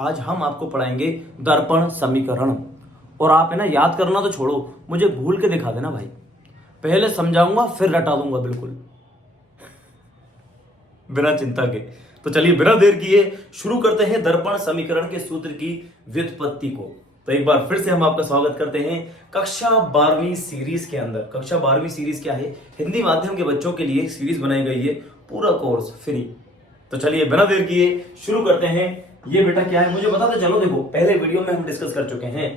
आज हम आपको पढ़ाएंगे दर्पण समीकरण। और आप है ना याद करना तो छोड़ो, मुझे भूल के दिखा देना भाई। पहले समझाऊंगा फिर रटा दूंगा बिल्कुल बिना चिंता के। तो चलिए बिना देर किए शुरू करते हैं दर्पण समीकरण के सूत्र की व्युत्पत्ति को। तो एक बार फिर से हम आपका स्वागत करते हैं कक्षा 12वीं सीरीज के अंदर। कक्षा 12वीं सीरीज क्या है? हिंदी माध्यम के बच्चों के लिए सीरीज बनाई गई है, पूरा कोर्स फ्री। तो चलिए बिना देर किए शुरू करते हैं। ये बेटा क्या है मुझे बता दो। चलो देखो, पहले वीडियो में हम डिस्कस कर चुके हैं।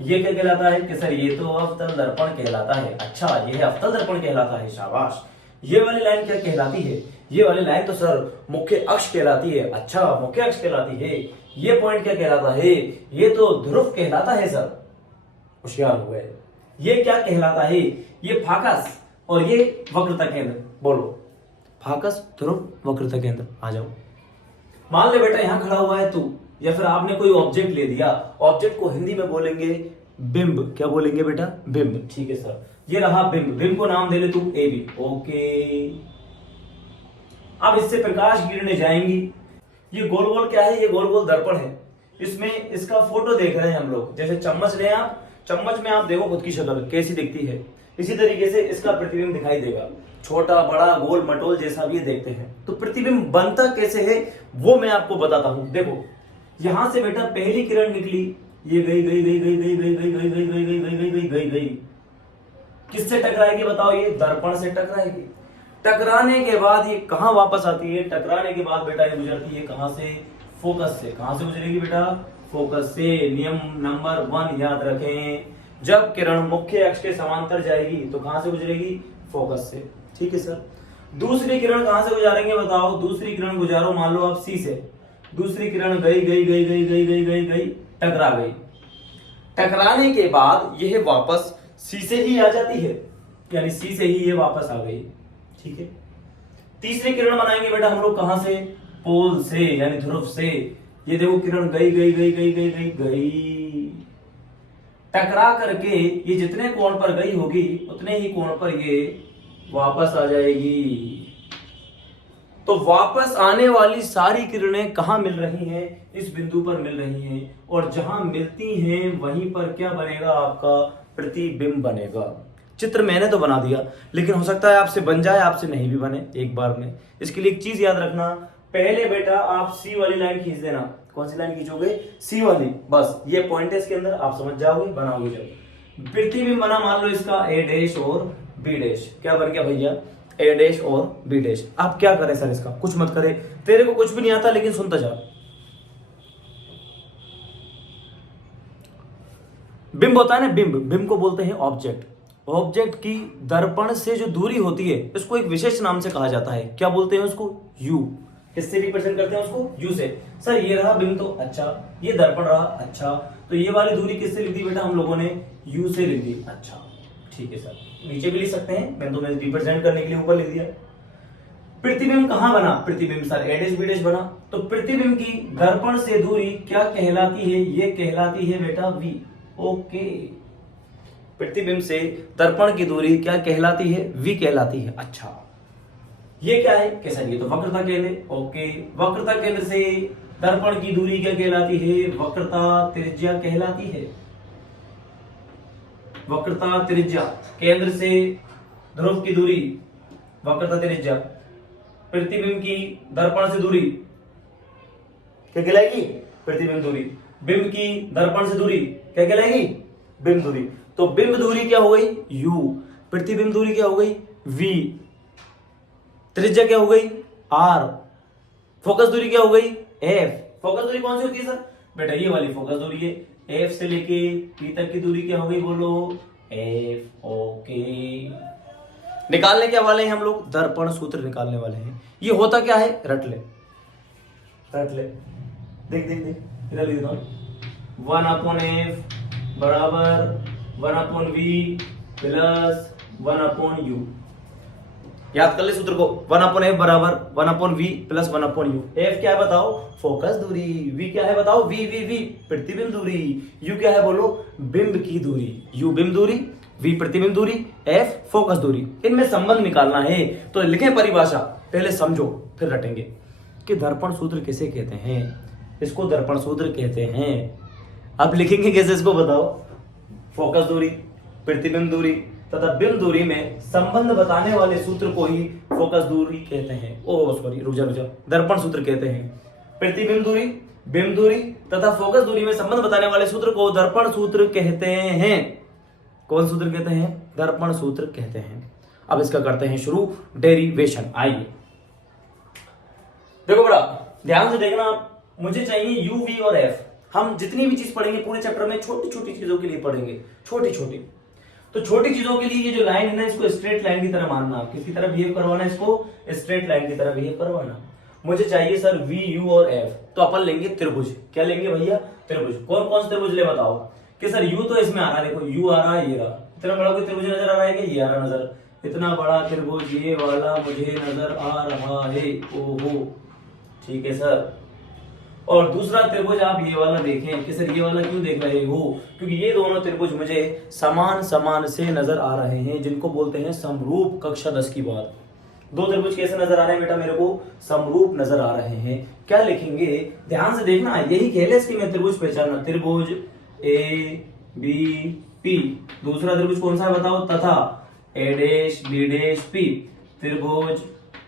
ये क्या कहलाता है कि सर ये तो अवतल दर्पण कहलाता है। अच्छा, ये अवतल दर्पण कहलाता है, शाबाश। ये वाली लाइन क्या कहलाती है? ये वाली लाइन तो सर मुख्य अक्ष कहलाती है। अच्छा, मुख्य अक्ष कहलाती है। ये पॉइंट क्या कहलाता है? ये तो ध्रुव कहलाता है सर, होशियार हो गए। ये क्या कहलाता है? ये फाकस। और ये वक्रता केंद्र। बोलो, फाकस, ध्रुव, वक्रता केंद्र। आ जाओ। मान ले बेटा यहां खड़ा हुआ है तू, या फिर आपने कोई ऑब्जेक्ट ले दिया। ऑब्जेक्ट को हिंदी में बोलेंगे बिंब। क्या बोलेंगे बेटा? बिंब। ठीक है सर, ये रहा बिंब। बिंब को नाम दे ले तू ए बी। ओके, अब इससे प्रकाश किरणें जाएंगी। ये गोल गोल क्या है? ये गोल गोल दर्पण है। इसमें इसका फोटो देख रहे हैं हम लोग। जैसे चम्मच ले आप, चम्मच में आप देखो खुद की शक्ल कैसी दिखती है, इसी तरीके से इसका प्रतिबिंब दिखाई देगा। छोटा बड़ा गोल मटोल जैसा भी देखते हैं। तो प्रतिबिंब बनता कैसे है वो मैं आपको बताता हूं। देखो, यहां से बेटा पहली किरण निकली, ये गई गई गई गई गई गई गई गई गई गई गई गई गई गई गई। किससे टकराएगी बताओ? ये दर्पण से टकराएगी। टकराने के बाद ये कहां वापस आती है? टकराने के बाद बेटा ये गुजरती है कहां से? फोकस से। कहां से गुजरेगी बेटा? फोकस से। नियम नंबर 1 याद रखें, जब किरण मुख्य अक्ष के समांतर जाएगी तो कहां से गुजरेगी? फोकस से। ठीक है सर। दूसरी किरण कहां से गुजारेंगे बताओ? दूसरी किरण गुजारो मान लो आप सी से। दूसरी किरण गई गई गई गई गई गई गई गई, टकरा गई। टकराने के बाद यह वापस सी से ही आ जाती है, यानी सी से ही ये वापस आ गई। ठीक है। तीसरी किरण बनाएंगे बेटा हम लोग कहां से? पोल से, यानी ध्रुव से। ये देखो किरण गई गई गई गई गई गई गई, टकरा करके ये जितने कोण पर गई होगी उतने ही कोण पर ये वापस आ जाएगी। तो वापस आने वाली सारी किरणें कहां मिल रही हैं? इस बिंदु पर मिल रही हैं। और जहां मिलती हैं वहीं पर क्या बनेगा? आपका प्रतिबिंब बनेगा। चित्र मैंने तो बना दिया, लेकिन हो सकता है आपसे बन जाए, आपसे नहीं भी बने एक बार में। इसके लिए एक चीज याद रखना, पहले बेटा आप सी वाली लाइन खींच देना। कौन सी लाइन खींचोगे? सी वाली। बस ये पॉइंट है इसके अंदर, आप समझ जाओगे, बनाओगे। जब प्रतिबिंब बना मान लो इसका ए डैश और बी डैश। क्या बन गया भैया? ए डैश और बी डैश। आप क्या करें सर इसका? कुछ मत करे, तेरे को कुछ भी नहीं आता, लेकिन सुनता जा। बिंब होता है ना, बिंब। बिंब को बोलते हैं ऑब्जेक्ट। ऑब्जेक्ट की दर्पण से जो दूरी होती है इसको एक विशेष नाम से कहा जाता है। क्या बोलते हैं उसको? यू। किससे रिप्रेजेंट करते हैं उसको? यू से। सर ये रहा बिंब तो अच्छा, ये दर्पण रहा अच्छा, तो ये वाली दूरी किससे लिख दी बेटा हम लोगों ने? यू से लिख दी। अच्छा ठीक है सर, नीचे भी लिख सकते हैं, मैं तो मैं रिप्रेजेंट करने के लिए ऊपर लिख दिया। प्रतिबिंब कहां बना? प्रतिबिंब सर ए डैश बी डैश बना। तो प्रतिबिंब की दर्पण से दूरी क्या कहलाती है? ये कहलाती है बेटा वी। ओके, प्रतिबिंब से दर्पण की दूरी क्या कहलाती है? वी कहलाती है। अच्छा, ये क्या है? कैसा? ये तो वक्रता केंद्र। ओके, वक्रता केंद्र से दर्पण की दूरी क्या कहलाती है? वक्रता त्रिज्या कहलाती है। वक्रता त्रिज्या, केंद्र से ध्रुव की दूरी वक्रता त्रिज्या। प्रतिबिंब की दर्पण से दूरी क्या कहलाएगी? प्रतिबिंब दूरी। बिंब की दर्पण से दूरी क्या कहलाएगी? बिंब दूरी। तो बिंब दूरी क्या हो गई? u। प्रतिबिंब दूरी क्या हो गई? v। त्रिज्या क्या हो गई? r। फोकस दूरी क्या हो गई? f। फोकस दूरी कौन सी होती है सर? बेटा ये वाली फोकस दूरी है। f से लेके p तक की दूरी क्या हो गई? बोलो f। ओके, निकालने क्या वाले हैं हम लोग? दर्पण सूत्र निकालने वाले हैं। ये होता क्या है? रट ले, रट ले। देख देख देख, इधर लिख देता हूं। 1/f बराबर 1/v प्लस 1/u। याद कर ले सूत्र को। 1/f बराबर 1/v प्लस 1/u। f क्या है बताओ? फोकस दूरी। v क्या है बताओ? v प्रतिबिंब दूरी। u क्या है बोलो? बिंब की दूरी। u बिंब दूरी, v प्रतिबिंब दूरी, f फोकस दूरी। इनमें संबंध निकालना है तो लिखें परिभाषा, पहले समझो फिर रटेंगे कि दर्पण सूत्र किसे कहते हैं। इसको दर्पण सूत्र कहते हैं। अब लिखेंगे कैसे इसको बताओ। फोकस दूरी, प्रतिबिंब दूरी तथा बिंब दूरी में संबंध बताने वाले सूत्र को ही फोकस दूरी कहते हैं। ओह सॉरी, रुक जा, दर्पण सूत्र कहते हैं। प्रतिबिंब दूरी, बिंब दूरी तथा फोकस दूरी में संबंध बताने वाले सूत्र को दर्पण सूत्र कहते हैं। कौन सूत्र कहते हैं? दर्पण सूत्र कहते हैं। अब इसका करते हैं शुरू डेरिवेशन। आइए देखो बड़ा ध्यान से देखना, मुझे चाहिए यू वी और एफ। हम जितनी भी चीज पढ़ेंगे पूरे चैप्टर में छोटी छोटी चीजों के लिए पढ़ेंगे, छोटी छोटी। तो छोटी चीजों के लिए ये जो लाइन है ना, इसको स्ट्रेट लाइन की तरह मानना, किसकी तरह बिहेव करवाना, इसको स्ट्रेट लाइन की तरह बिहेव करवाना। मुझे चाहिए सर वी यू और एफ, तो अपन लेंगे त्रिभुज। क्या लेंगे भैया? त्रिभुज। कौन कौन से त्रिभुज ले बताओ कि सर यू तो इसमें आ रहा है, देखो यू आ रहा है, ये रहा। इतना बड़ा कोई त्रिभुज नजर आ रहा है कि ये आ रहा नजर? इतना बड़ा त्रिभुज ये वाला मुझे नजर आ रहा है। ओहो ठीक है सर। और दूसरा त्रिभुज आप ये वाला देखें कि सर ये वाला क्यों देख रहे हो? क्योंकि ये दोनों त्रिभुज मुझे समान समान से नजर आ रहे हैं, जिनको बोलते हैं समरूप। कक्षा 10 की बात। दो त्रिभुज कैसे नजर आ रहे हैं बेटा मेरे को? समरूप नजर आ रहे हैं। क्या लिखेंगे? ध्यान से देखना, यही खेल है इसकी में त्रिभुज पहचानना। त्रिभुज ए बी पी। दूसरा त्रिभुज कौन सा है बताओ? तथा ए डैश बी डैश पी। त्रिभुज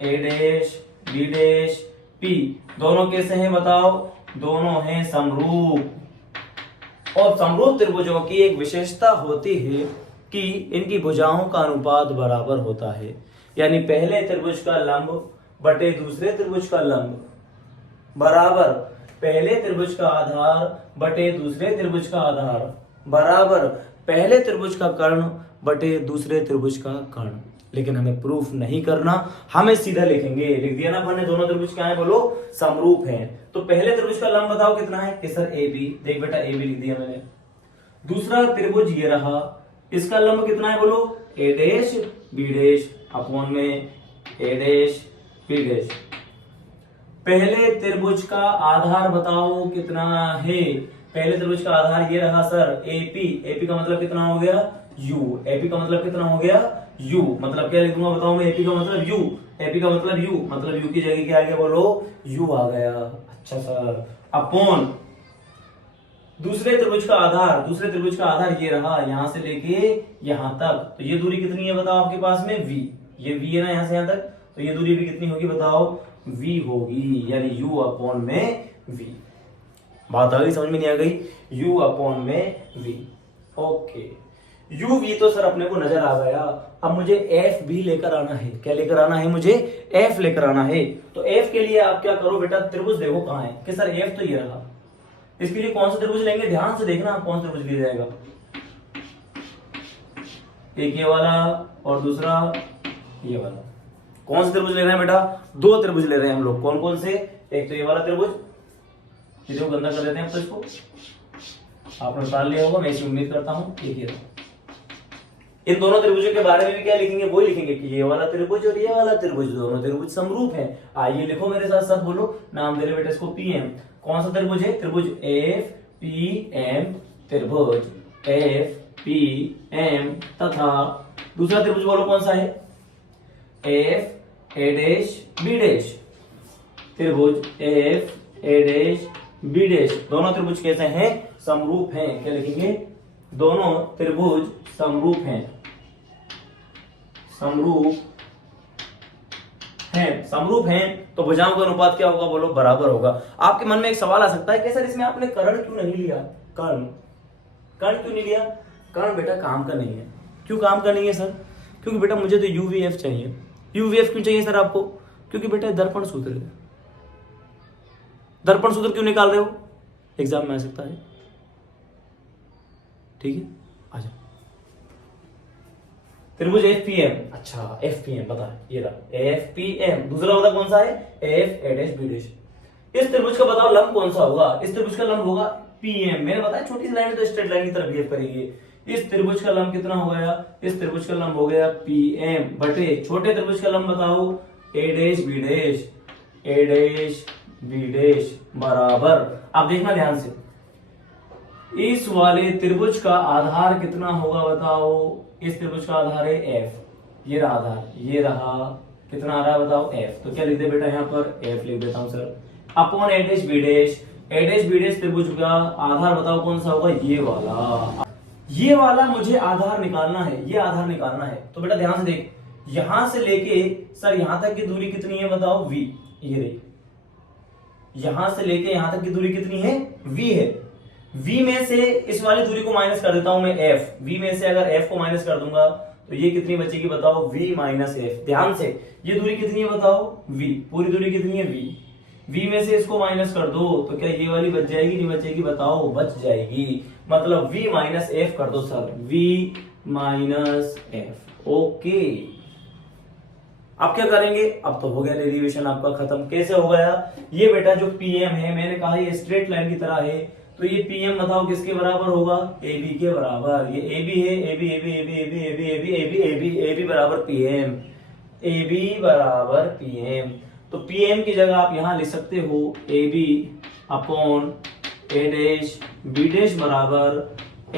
ए डैश बी डैश पी। दोनों कैसे हैं बताओ? दोनों हैं समरूप। और समरूप त्रिभुजों की एक विशेषता होती है कि इनकी भुजाओं का अनुपात बराबर होता है। यानी पहले त्रिभुज का लंब बटे दूसरे त्रिभुज का लंब बराबर पहले त्रिभुज का आधार बटे दूसरे त्रिभुज का आधार बराबर पहले त्रिभुज का कर्ण बटे दूसरे त्रिभुज का कर्ण। लेकिन हमें प्रूफ नहीं करना, हमें सीधा लिखेंगे। लिख दिया ना अपन ने, दोनों त्रिभुज क्या है बोलो? समरूप हैं। तो पहले त्रिभुज का लंब बताओ कितना है? कि सर ए बी। देख बेटा ए बी लिख दिया मैंने। दूसरा त्रिभुज ये रहा, इसका लंब कितना है बोलो? ए डैश बी डैश अपॉन में ए डैश बी डैश। पहले त्रिभुज का आधार बताओ कितना है? पहले त्रिभुज का आधार ये रहा सर एपी। एपी का मतलब कितना हो गया? यू। एपी का मतलब कितना हो गया? यू। मतलब क्या लिखूंगा बताओ मैं? एपी का मतलब यू। एपी का मतलब यू, मतलब यू की जगह क्या आ गया बोलो? यू आ गया। अच्छा सर। अपॉन दूसरे त्रिभुज का आधार, दूसरे त्रिभुज का आधार ये रहा, यहां से लेके यहां तक। तो ये दूरी कितनी है बताओ आपके पास में? वी। ये वी है ना यहां से यहां तक, तो ये दूरी भी कितनी होगी बताओ? वी होगी, यानी यू अपॉन में वी। बात आ गई समझ में? नहीं आ गई? यू अपॉन में वी। ओके, यू वी तो सर अपने को नजर आ गया। अब मुझे एफ भी लेकर आना है। क्या लेकर आना है मुझे? एफ लेकर आना है। तो एफ के लिए आप क्या करो बेटा? त्रिभुज देखो कहां है कि सर एफ तो ये रहा। इसके लिए कौन सा त्रिभुज लेंगे? ध्यान से देखना कौन सा त्रिभुज लिया जाएगा। एक ये वाला और दूसरा ये वाला। कौन सा त्रिभुज ले रहे हैं बेटा? दो त्रिभुज ले रहे हैं हम लोग। कौन कौन से? एक तो ये वाला त्रिभुज, इसे गंदा कर देते हैं। अब तो इसको आपने निकाल लिया होगा, मैं इसी उम्मीद करता हूं। एक ये इन दोनों त्रिभुजों के बारे में भी क्या लिखेंगे? वो लिखेंगे कि ये वाला त्रिभुज और ये वाला त्रिभुज, दोनों त्रिभुज समरूप हैं। आइए लिखो मेरे साथ साथ, बोलो। नाम दे रहे बेटा इसको पीएम। कौन सा त्रिभुज है? त्रिभुज एफ पी एम। त्रिभुज एफ पी एम तथा दूसरा त्रिभुज बोलो कौन सा है? F A dash B dash. त्रिभुज F A dash B dash. दोनों त्रिभुज कैसे हैं? समरूप हैं। क्या लिखेंगे? दोनों त्रिभुज समरूप हैं। समरूप हैं। समरूप हैं तो भुजाओं का अनुपात क्या होगा बोलो? बराबर होगा। आपके मन में एक सवाल आ सकता है कि सर इसमें आपने कर्ण क्यों नहीं लिया? कर्ण क्यों नहीं लिया? कर्ण बेटा काम का नहीं है। क्यों काम का नहीं है सर? क्योंकि बेटा मुझे तो यूवीएफ चाहिए। यूवीएफ क्यों चाहिए सर आपको? क्योंकि बेटा दर्पण सूत्र है। दर्पण सूत्र क्यों निकाल रहे हो? एग्जाम में आ सकता है। ठीक है, आ जाओ। त्रिभुज एफ पी एम। अच्छा एफ पी एम बता, ये रहा एफ पी एम। दूसरा वाला कौन सा है? F A dash B dash. इस त्रिभुज का बताओ लंब कौन सा होगा? इस त्रिभुज का लंब होगा पी एम। मैंने बताया छोटी सी लाइन तो स्ट्रेट लाइन की तरफ बिहेव करेगी। इस त्रिभुज का लंब कितना हो गया? इस त्रिभुज का लंब हो गया पी एम बटे छोटे त्रिभुज का लंब बताओ? ए डैश बी डैश। ए डैश बी डैश बराबर, अब देखना ध्यान से, इस वाले त्रिभुज का आधार कितना होगा बताओ? इस त्रिभुज का आधार है एफ। ये रहा आधार, ये रहा, कितना आ रहा है बताओ? एफ। तो क्या लिख दे बेटा यहाँ पर? एफ लिख देता हूं सर। अपॉन ए डैश बी डैश। ए डैश बी डैश त्रिभुज का आधार बताओ कौन सा होगा, ये वाला मुझे आधार निकालना है, ये आधार निकालना है। तो बेटा ध्यान से देख, यहां से लेके सर यहां तक की दूरी कितनी है बताओ, v, ये रही, यहां से लेके यहां तक की दूरी कितनी है, v है। v में से इस वाली दूरी को माइनस कर देता हूं मैं f, v में से अगर f को माइनस कर दूंगा तो ये कितनी बचेगी बताओ, v माइनस f। ध्यान से, ये दूरी कितनी है बताओ, v, पूरी दूरी कितनी है v, v में से इसको माइनस कर दो तो क्या ये वाली बच जाएगी, नहीं बचेगी बताओ, बच जाएगी। मतलब v माइनस f कर दो sir, v minus f। Okay, अब क्या करेंगे, अब तो हो गया डेरिवेशन आपका खत्म। कैसे हो गया, ये बेटा जो pm है, मैंने कहा ये स्ट्रेट लाइन की तरह है, तो ये pm बताओ किसके बराबर होगा, ab के बराबर। ये ab है, ab बराबर pm, ab बराबर pm। तो pm की जगह आप यहां लिख सकते हो ab upon a dash b dash बराबर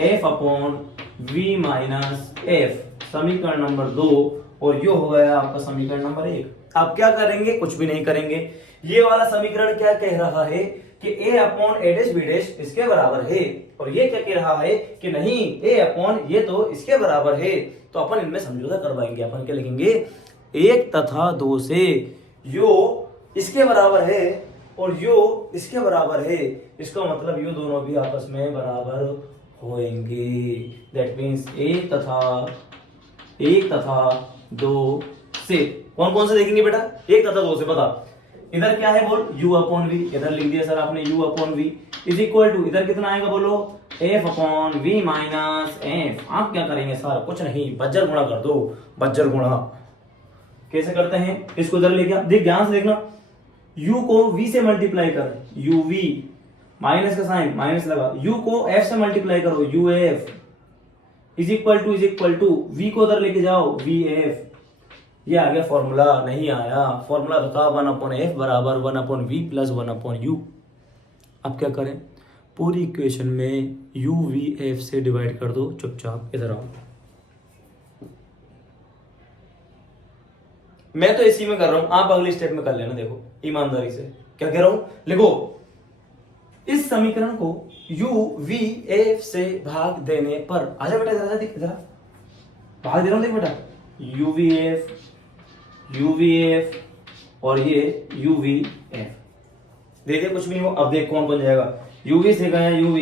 f upon v minus f, समीकरण नंबर 2। और ये हो गया आपका समीकरण नंबर 1। आप क्या करेंगे, कुछ भी नहीं करेंगे। ये वाला समीकरण क्या कह रहा है कि a upon a dash b dash इसके बराबर है, और ये क्या कह रहा है कि नहीं a अपॉन ये तो इसके बराबर है। तो अपन इनमें समझौता करवाएंगे। अपन क्या लिखेंगे, 1 तथा 2 से यो इसके बराबर है और यो इसके बराबर है, इसका मतलब यो दोनों भी आपस में बराबर होंगे। दैट मीन्स 1 तथा 2 से कौन कौन से देखेंगे बेटा, 1 तथा 2 से। बता इधर क्या है बोल, u अपॉन v, इधर लिख दिया सर आपने u upon v is equal to, इधर कितना आएगा बोलो, f upon v minus f। आप क्या करेंगे सर, कुछ नहीं, बज्जर गुणा कर दो, बज्जर गुणा। कैसे करते हैं, इसको इधर लेके आप देख, ध्यान से देखना, u को v से मल्टीप्लाई कर, uv, माइनस का साइन माइनस लगा, u को f से मल्टीप्लाई करो, uf is equal to v को उधर लेके जाओ, vf। ये आ गया फॉर्मूला, नहीं आया फॉर्मूला तो था 1 अपॉन f बराबर 1 upon v plus 1 upon u। अब क्या करें, पूरी इक्वेशन में u v f से डिवाइड कर दो। चुपचाप इधर आओ, मैं तो इसी में कर रहा हूं, आप अगले स्टेप में कर लेना। देखो ईमानदारी से क्या कह रहा हूं, लिखो इस समीकरण को u v f से भाग देने पर, आजा बेटा जरा देख, जरा भाग दे रहा हूं, देख बेटा, u v f और ये u v f दे दे, कुछ भी नहीं हो। अब देख कौन बन जाएगा, u v से गया u v,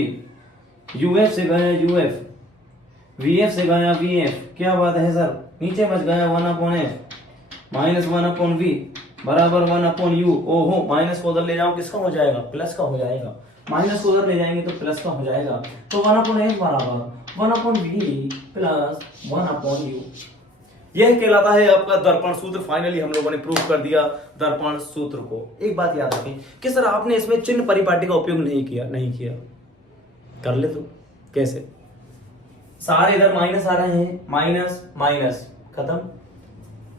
u f से गया u f, v f से गया v f। क्या बात है सर, नीचे बच गया 1 upon f minus 1 upon v बराबर 1 अपॉन u। ओहो, माइनस को उधर ले जाओ, किसका हो जाएगा, प्लस का हो जाएगा। माइनस को उधर ले जाएंगे तो प्लस का हो जाएगा। तो 1 अपॉन f बराबर 1 upon v plus 1 upon u। यह कहलाता है आपका दर्पण सूत्र। फाइनली हम लोगों ने प्रूव कर दिया दर्पण सूत्र को। एक बात याद रखें कि सर आपने इसमें चिन्ह परिपाटी का उपयोग नहीं किया, कर ले तो कैसे, सारे इधर माइनस आ रहे हैं, माइनस माइनस खत्म,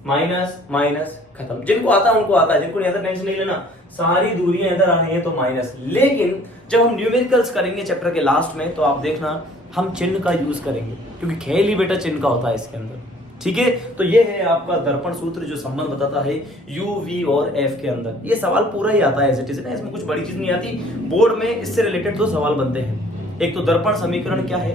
माइनस माइनस खत्म। जिनको आता है उनको आता है, जिनको नहीं आता टेंशन नहीं लेना, सारी दूरियां इधर आ रही हैं तो माइनस। लेकिन जब हम न्यूमेरिकल्स करेंगे चैप्टर के लास्ट में, तो आप देखना हम चिन्ह का यूज करेंगे, क्योंकि खेल ही बेटा चिन्ह का होता है इसके अंदर। ठीक है, तो ये है आपका दर्पण सूत्र जो संबंध बताता है u v और f के अंदर। ये सवाल पूरा ही आता है एज इट इज, इसमें कुछ बड़ी चीज नहीं आती। बोर्ड में इससे रिलेटेड 2 सवाल बनते हैं। एक तो दर्पण समीकरण क्या है,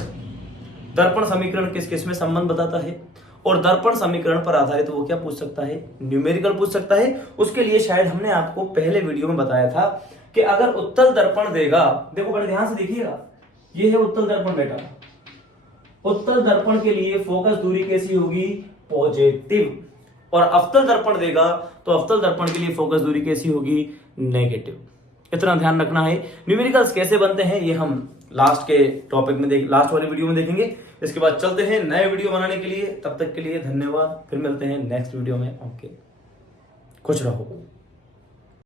दर्पण समीकरण किस किस में संबंध बताता है, और दर्पण समीकरण पर आधारित वो क्या पूछ सकता है, न्यूमेरिकल पूछ सकता है। उसके लिए शायद हमने आपको पहले वीडियो में बताया था कि अगर उत्तल दर्पण देगा, देखो बड़े ध्यान से देखिएगा, ये है उत्तल दर्पण बेटा। उत्तल दर्पण के लिए फोकस दूरी कैसी होगी, पॉजिटिव, और अवतल दर्पण देगा तो अवतल दर्पण के लिए फोकस दूरी कैसी होगी, नेगेटिव। इतना ध्यान रखना है। न्यूमेरिकल्स कैसे बनते हैं ये हम लास्ट के टॉपिक में लास्ट वाली वीडियो में देखेंगे। इसके बाद चलते हैं नए वीडियो बनाने के लिए। तब तक के लिए धन्यवाद, फिर मिलते हैं नेक्स्ट वीडियो में। ओके, खुश रहो।